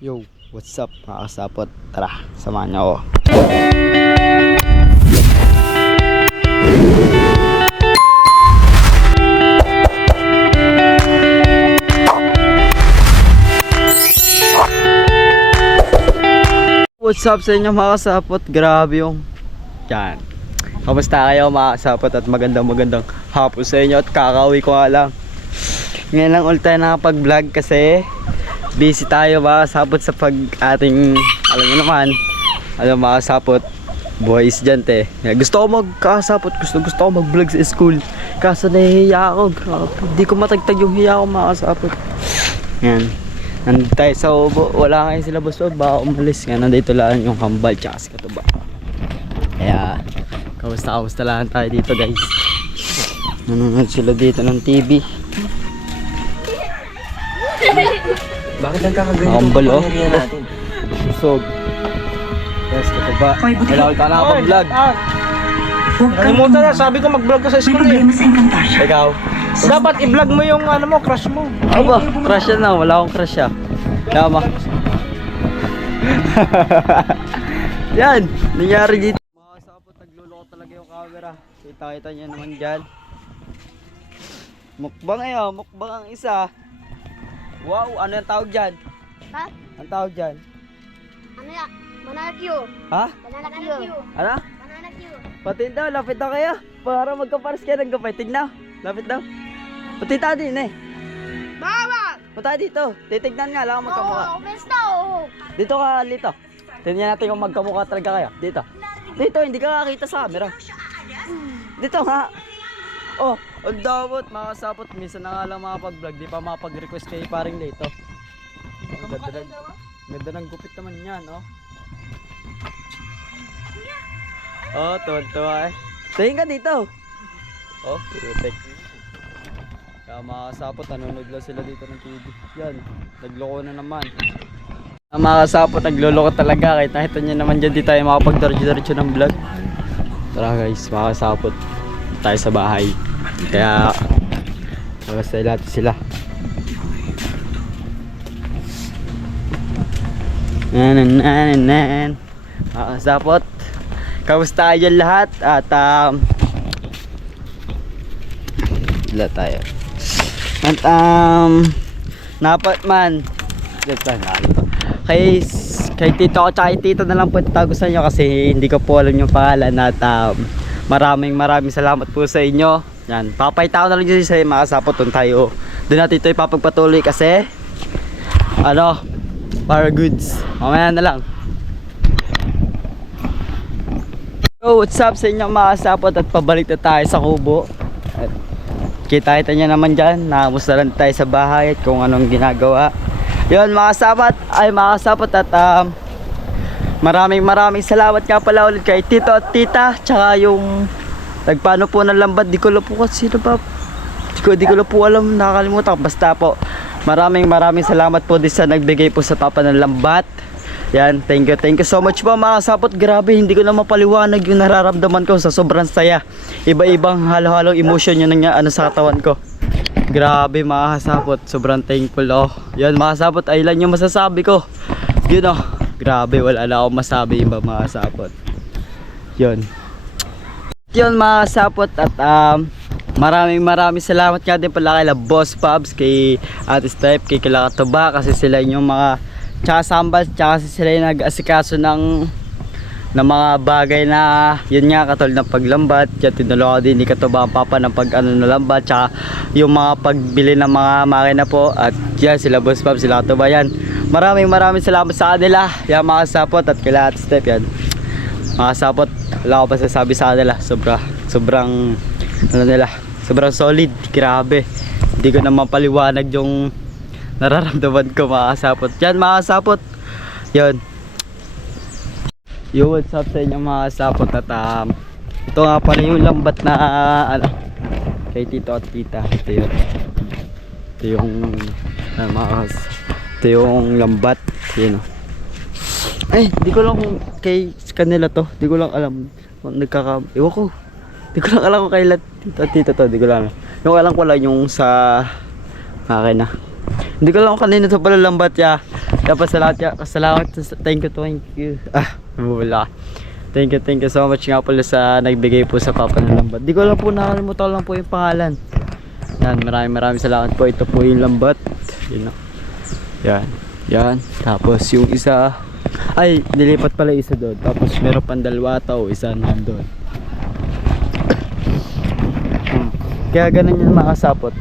Yo, what's up mga kasapot? Tara, samahan niyo ako. What's up sa inyo mga kasapot? Grabe yung yan. Kamusta kayo mga kasapot at magandang hapon sa inyo at kakauwi ko nga lang. Ngayon lang ulit tayo nakapag-vlog kasi busy tayo mga kasapot sa pag ating, alam nyo naman, mga kasapot, buhay estudyante. Gusto ko magkasapot, gusto ko mag-vlog sa school. Kaso nahihiya ako, hindi ko matagtag yung hiya ko mga kasapot. Yan, nandito tayo sa ubo, wala kayo sila boss, baka umalis. Yan, nandito lang yung kambal tsaka si katuba. Kaya, kamusta lang tayo dito guys. Nanonood sila dito ng TV. Bakit ang kakaganito Kambal oh. natin? Busog. Yes, katuba. Wala ka na ako vlog. Kalimutan na, sabi ko mag-vlog ka sa school eh. Ikaw? Dapat i-vlog mo yung ano mo, crush mo. Ano ba? Crush yan na. Wala akong crush siya. Tama. Yan. Nangyari dito. Mga kasapot, nagluloko talaga yung camera. Kita nyo naman dyan. Mukbang eh. Mukbang ang isa. Wow, ano yung tawag dyan? Ha? Ang tawag dyan? Ano ya? Banana Q. Ha? Banana Q. Ano? Banana Q. Patin daw, lapit na kaya. Para magkapares kayo ng gapay. Tignan. Lapit daw. Patin tayo din eh. Bawal! Punta dito. Titignan nga lang magkamukha. Oo, best na oo. Dito ka, Lito. Tingnan natin kung magkamukha talaga kayo. Dito. Dito, hindi ka kakita sa camera. Dito nga. Oh, ang dawot, mga kasapot. Minsan na nga lang makapag-vlog. Di pa makapag-request kay paring Lito. Ganda ng gupit naman yan, oh. Oh, tuwa eh. Tingin ka dito. Oh, putik. Kaya mga kasapot, nanonood lang sila dito ng TV. Yan, nagloko na naman. Mga kasapot, nagluloko talaga. Kahit nakita nyo naman dyan, di tayo makapag-diretso ng vlog. Tara guys, mga kasapot, tayo sa bahay. Kaya magastay lahat sila. Mga kasapot, kamusta kayo lahat? At wala tayo. At napat man kay tito ko tsaka tito na lang po itago sa inyo kasi hindi ko po alam yung pangalan. At maraming salamat po sa inyo. Yan, papayta ko na lang dyan sa mga kasapot. Tayo doon natin ito ipapagpatuloy kasi para goods mamaya na lang. So what's up sa inyo mga kasapot at pabalik na tayo sa kubo. At kita nyo naman dyan, nakamusta lang tayo sa bahay at kung anong ginagawa. Yun mga kasapot at maraming salamat nga pala ulit kay tito at tita. Tsaka yung nagpaano po ng lambat, di ko lang po kasi sino ba? Di ko lang po alam, nakakalimutan. Basta po, maraming salamat po din sa nagbigay po sa papa ng lambat. Yan, thank you so much po mga kasapot. Grabe, hindi ko na mapaliwanag yung nararamdaman ko sa sobrang saya. Iba-ibang halo-halong emotion yun sa katawan ko. Grabe mga kasapot, sobrang thankful oh. Yan mga kasapot, ay lang yung masasabi ko. Yun oh, grabe, wala na akong masabi iba mga kasapot. Yun mga kasapot at maraming salamat nga din pala kay Boss Pabs, kay Ate Step, kay Katuba kasi sila yung mga tsaka sambal, tsaka sila yung nag-asikaso ng mga bagay na yun nga katulad ng paglambat. Yan, tinulungan din ni Katuba ang papa ng na lambat, tsaka yung mga pagbili ng mga makina po. At yan, sila Boss Pabs, sila Katuba. Yan, maraming salamat sa kanila. Yan mga kasapot at kay Ate Step. Yan mga kasapot, wala ko pa sasabi sa kanila. Sobrang solid, grabe. Hindi ko naman paliwanag yung nararamdaman ko mga kasapot. Yan mga kasapot. Yun. Yo, what's up sa inyo mga kasapot. At ito nga pala yung lambat na kay tito at tita. Ito yun. Ito yung lambat. Yun. Ay, di ko lang kung kay kanila to. Di ko lang alam. Ewan ko. Di ko lang alam kung kay tito at tita to. Di ko lang. Yung alam ko lang yung sa makina. Hindi ko lang kanina ito pala lambat ya. Tapos salamat, thank you. Wala. Thank you so much nga pala sa nagbigay po sa Papa ng lambat. Di ko lang po nakalimutan lang po yung pangalan. Yan, maraming salamat po. Ito po yung lambat. Yun, yan. Tapos yung isa, ay, nilipat pala isa doon. Tapos meron pang dalawa tao, isa nandun. Kaya ganun yung mga kasapot.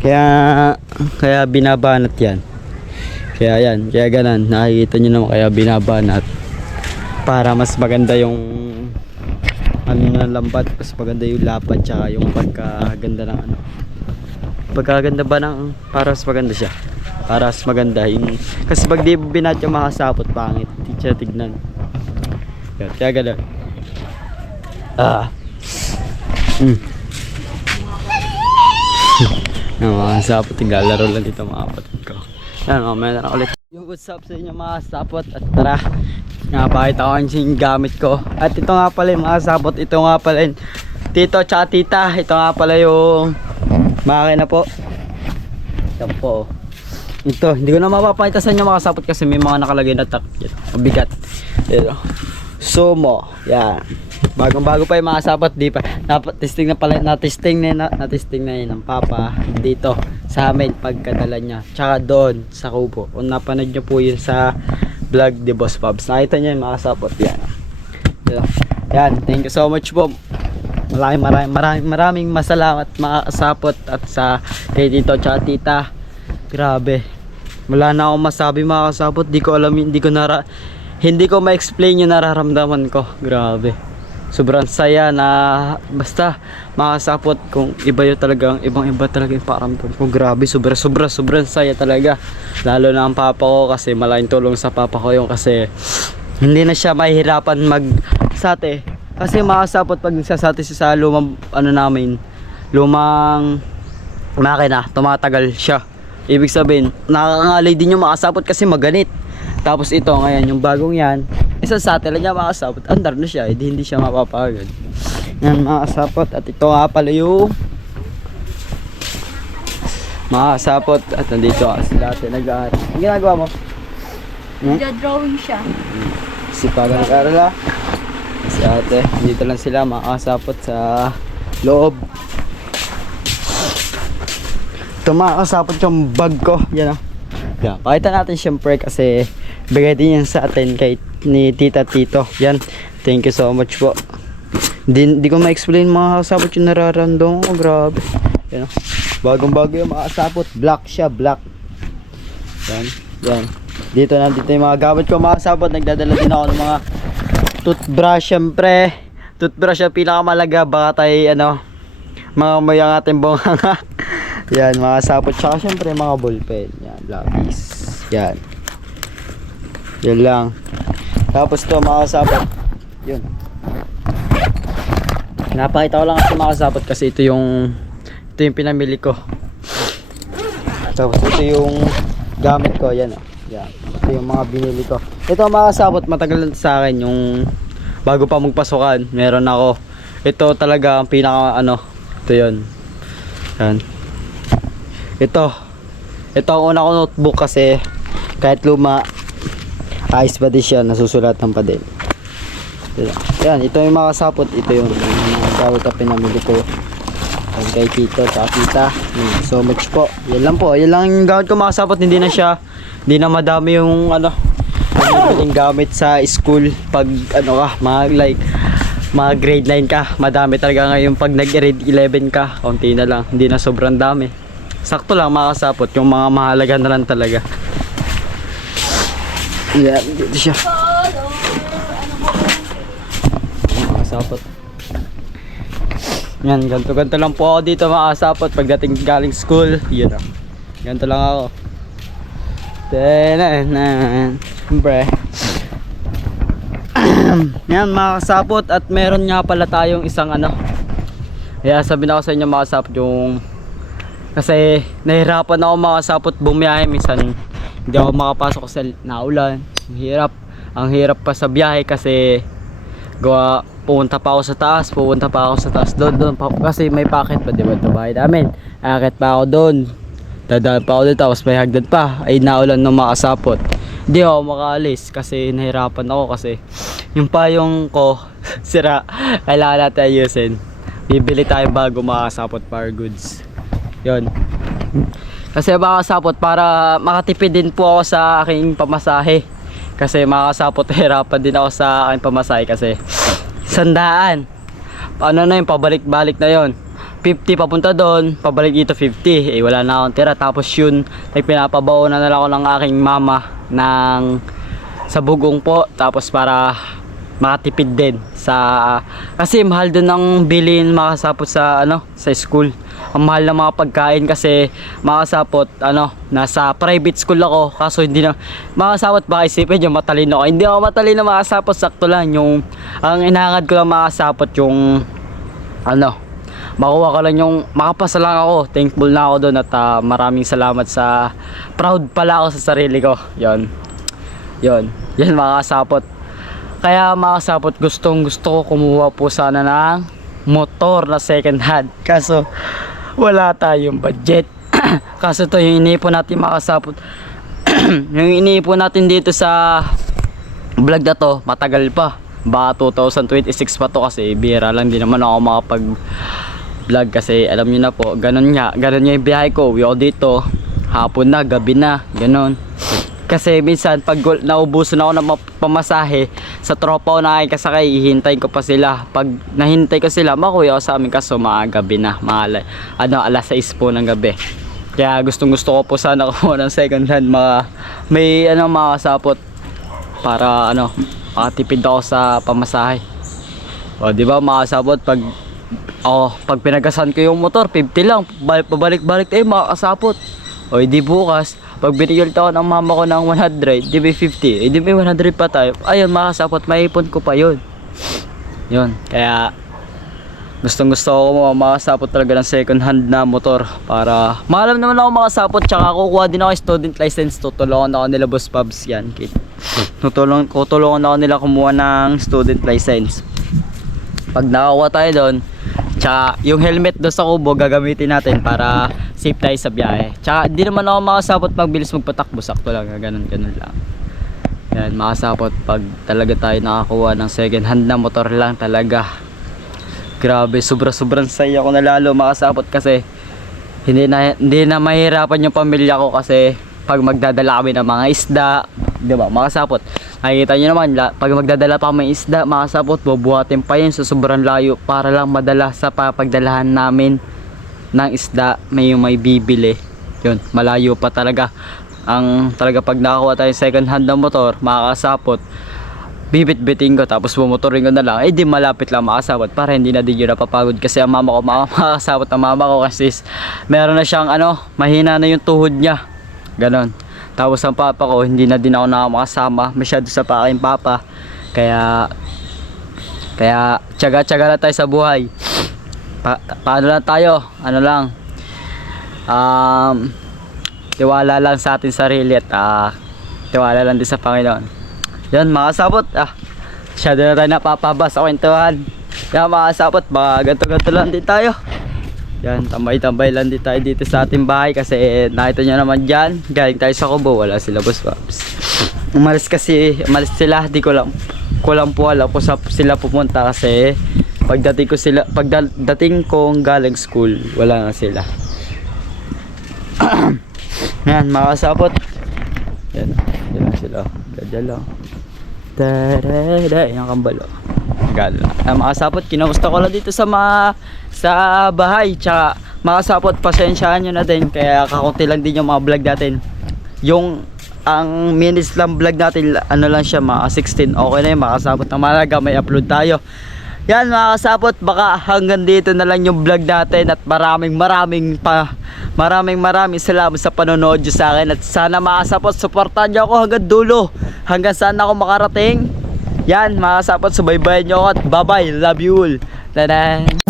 Kaya binabanat yan. Kaya ganun. Nakikita nyo naman kaya binabanat. Para mas maganda yung ano ng lambat, mas maganda yung lapad, tsaka yung pagkaganda ng ano. Pagkaganda ba ng, para mas maganda siya. Para mas maganda yung, kasi pag di binat yung mga kasapot, pangit. Di siya tignan. Kaya ganun. Mga kasapot, tinggalaro lang dito mga kapatid ko. Yan, mamaya na ulit. Yung what's up sa inyo mga kasapot, at tara, napakita ko yung gamit ko. At ito nga pala yung mga kasapot, ito nga pala yung tito tsaka tita. Ito nga pala yung makina po. Yan po. Ito, hindi ko na mapapakita sa inyo mga kasapot kasi may mga nakalagay na mabigat. Ito, sumo. Yan. Bagong-bago pa yung mga kasapot, di pa. Natisting na yun ng Papa dito sa amin pagkadala niya. Tsaka doon sa kubo. Kung napanood nyo po yun sa vlog ni Boss Pabs, nakita nyo yung mga kasapot. Yan, thank you so much po. Maraming masalamat mga kasapot at sa kay Tito tsaka Tita. Grabe, wala na akong masabi mga kasapot. Di ko alam, hindi ko ma-explain yung nararamdaman ko. Grabe, sobrang saya na, basta mga kasapot, kung iba yun talagang, ibang-iba talaga yung paramdam ko. Grabe, sobrang saya talaga. Lalo na ang papa ko, kasi malaking tulong sa papa ko yung, kasi hindi na siya mahihirapan magsate. Kasi mga kasapot, pag nagsasate siya sa lumang makina, tumatagal siya. Ibig sabihin, nakakangalay din yung mga kasapot kasi maganit. Tapos ito ngayon, yung bagong yan, isang satellite niya mga kasapot, andar na siya, hindi siya mapapagod. Yan mga kasapot, at ito nga pala yung mga kasapot, at nandito kasi dati nag-aaral. Ang ginagawa mo? Drawing siya. Si Paga nag-aaral si ate, dito lang sila mga kasapot sa loob. Ito mga kasapot yung bag ko. Yan yan, pakita natin syempre kasi bigay din yan sa atin ni Tita Tito. Yan, thank you so much po. Di ko ma-explain mga kasapot yung nararamdaman ko. Grabe. Yan, bagong bago yung mga kasapot. Black siya, black. Yan. Dito yung mga gamit ko mga kasapot. Nagdadala din ako ng mga toothbrush syempre. Toothbrush yung pinakamalaga. Baka tayo mga mayang ating bonganga. Yan, mga sapot. Tsaka syempre mga ballpen. Yan, lapis. Yan. Yan lang. Tapos to mga sapot. Yun. Napakita ko lang kasi mga sapot kasi ito yung pinamili ko. Tapos ito yung gamit ko. Yan. Yan. Ito yung mga binili ko. Ito mga sapot, matagal na sa akin yung bago pa magpasukan. Meron ako. Ito talaga ang pinaka ito yun. Yan. Ito ang una ko notebook kasi kahit luma, ayos pa din siya, nasusulatan pa din. Yan, ito yung mga kasapot. Ito yung gamit na pinamili ko kay Tito at Tita. So much po. Yan lang po. Yan lang yung gamit ko mga kasapot. Hindi na madami yung yung gamit sa school pag mga grade 9 ka. Madami talaga ngayon pag nag-grade 11 ka. Kaunti na lang, hindi na sobrang dami. Sakto lang mga kasapot, yung mga mahalaga na lang talaga. Yan, dito siya. Mga kasapot. Yan, ganto lang po ako dito mga kasapot pagdating galing school. Yun o. Ganto lang ako. Siyempre. Yan mga kasapot, at meron nga pala tayong isang kaya sabi na ako sa inyo mga kasapot yung kasi nahirapan ako mga kasapot bumiyahe. Minsan hindi ako makapasok kasi naulan. Ang hirap pa sa biyahe kasi pupunta pa ako sa taas doon pa, kasi may packet pa diba ito bahay namin. Akit pa ako doon Dadaan pa ako dito, tapos may hagdan pa. Ay naulan ng makasapot. Hindi ako makaalis kasi nahirapan ako kasi yung payong ko sira. Kailangan natin ayusin. Bibili tayo bago makasapot para goods. Yun. Kasi makasapot para makatipid din po ako sa aking pamasahe. Kasi makasapot hirapan din ako sa aking pamasahe kasi 100. Ano na yun, pabalik-balik na yun. 50 papunta doon, pabalik dito 50. Eh wala na akong tira. Tapos yun, pinapabaonan na lang ako ng aking mama sa bugong po. Tapos para makatipid din sa kasi mahal din ang bilhin makasapot sa sa school. Ang mahal ng mga pagkain kasi makasapot nasa private school ako, kaso hindi na makasapot. Baka isipin yung matalino ako. Hindi ako matalino makasapot, sakto lang yung ang inahangad ko lang makasapot yung makuha ko lang yung makapasa lang ako. Thankful na ako doon at maraming salamat sa proud pala ako sa sarili ko. Yan makasapot. Kaya makasapot, gustong gusto ko kumuha po sana ng motor na second hand, kaso wala tayong budget. Kaso to yung iniipon natin makasapot. Yung iniipon natin dito sa vlog na to matagal pa, baka 2026 pa to kasi bihira lang din naman ako makapag vlog kasi alam niyo na po, ganun yung biyahe ko. Uwi ako dito hapon na, gabi na, ganun. Kasi minsan pag naubusan ako ng pamasahe sa tropa ko na kasakay, hihintayin ko pa sila. Pag nahintay ko sila, makuwi ako sa amin kaso mga gabi na, alas 6 po ng gabi. Kaya gustong gusto ko po sana kumuha ng second hand, may makasapot para makatipid ako sa pamasahe. O di ba makasapot, pag pinagasan ko yung motor 50 lang, pabalik-balik makakasapot. O di bukas pag binigyan ako ng mama ko ng 100, di ba 50, di ba 100 pa tayo. Ayun, makasapot, maipon ko pa yun. Kaya gustong gusto ko makasapot talaga ng second hand na motor para maalam naman ako makasapot. Tsaka kukuha din ako student license, tutulungan ako nila Boss Pabs yan. Tutulungan ako nila kumuha ng student license. Pag nakakuha tayo doon, tsaka yung helmet doon sa kubo gagamitin natin para safe tayo sa biyahe. Tsaka hindi naman ako makasapot magbilis magpatakbo, sakto lang, ganun lang. Yan, makasapot pag talaga tayo nakakuha ng second hand na motor lang talaga. Grabe, sobrang saya ko na lalo makasapot kasi hindi na mahirapan yung pamilya ko kasi pag magdadala kami ng mga isda, di ba, makasapot. Nakikita nyo naman, pag magdadala pa kami isda, makasapot, bubuhatin pa yun sa sobrang layo para lang madala sa papagdalahan namin ng isda. May bibili. Yun, malayo pa talaga. Talaga pag nakakuha tayo second hand na motor, makakasapot, bibit-biting ko tapos bumotorin ko na lang. Di malapit lang makasapot para hindi na din yun napapagod kasi ang mama ko, makakasapot ang mama ko kasi meron na siyang mahina na yung tuhod niya. Ganon. Tapos ang papa ko, hindi na din ako makasama masyado sa aking papa. Kaya tiyaga-tiyaga na tayo sa buhay. Paano lang tayo? Tiwala lang sa ating sarili at tiwala lang din sa Panginoon. Yan, makasapot. Masyado na tayo napapabas sa kwentuhan. Yan, makasapot, baka ganto-ganto lang din tayo. Yan, tambay-tambay lang din tayo dito sa ating bahay kasi nakita nyo naman dyan, galing tayo sa Kubo, wala sila Boss Pabs. Umalis sila, di ko lang po alam kung sila pupunta kasi pagdating kong galing school, wala na sila. Yan, makasapot. Yan sila. Gadya lang. Yung kambalo. Gala. Makasapot, kinamusta ko lang dito sa bahay. Tsaka makasapot, pasensyahan nyo na din. Kaya kakunti lang din yung mga vlog natin. Ang minutes lang vlog natin, lang siya, mga 16. Okay na yun, makasapot na malaga, may upload tayo. Yan, makasapot, baka hanggang dito na lang yung vlog natin. At maraming salamat sa panonood nyo sa akin. At sana makasapot, supportan nyo ako hanggang dulo, hanggang saan ako makarating. Yan, makasapot, subaybayan nyo ako. At bye bye, love you all. Tadan.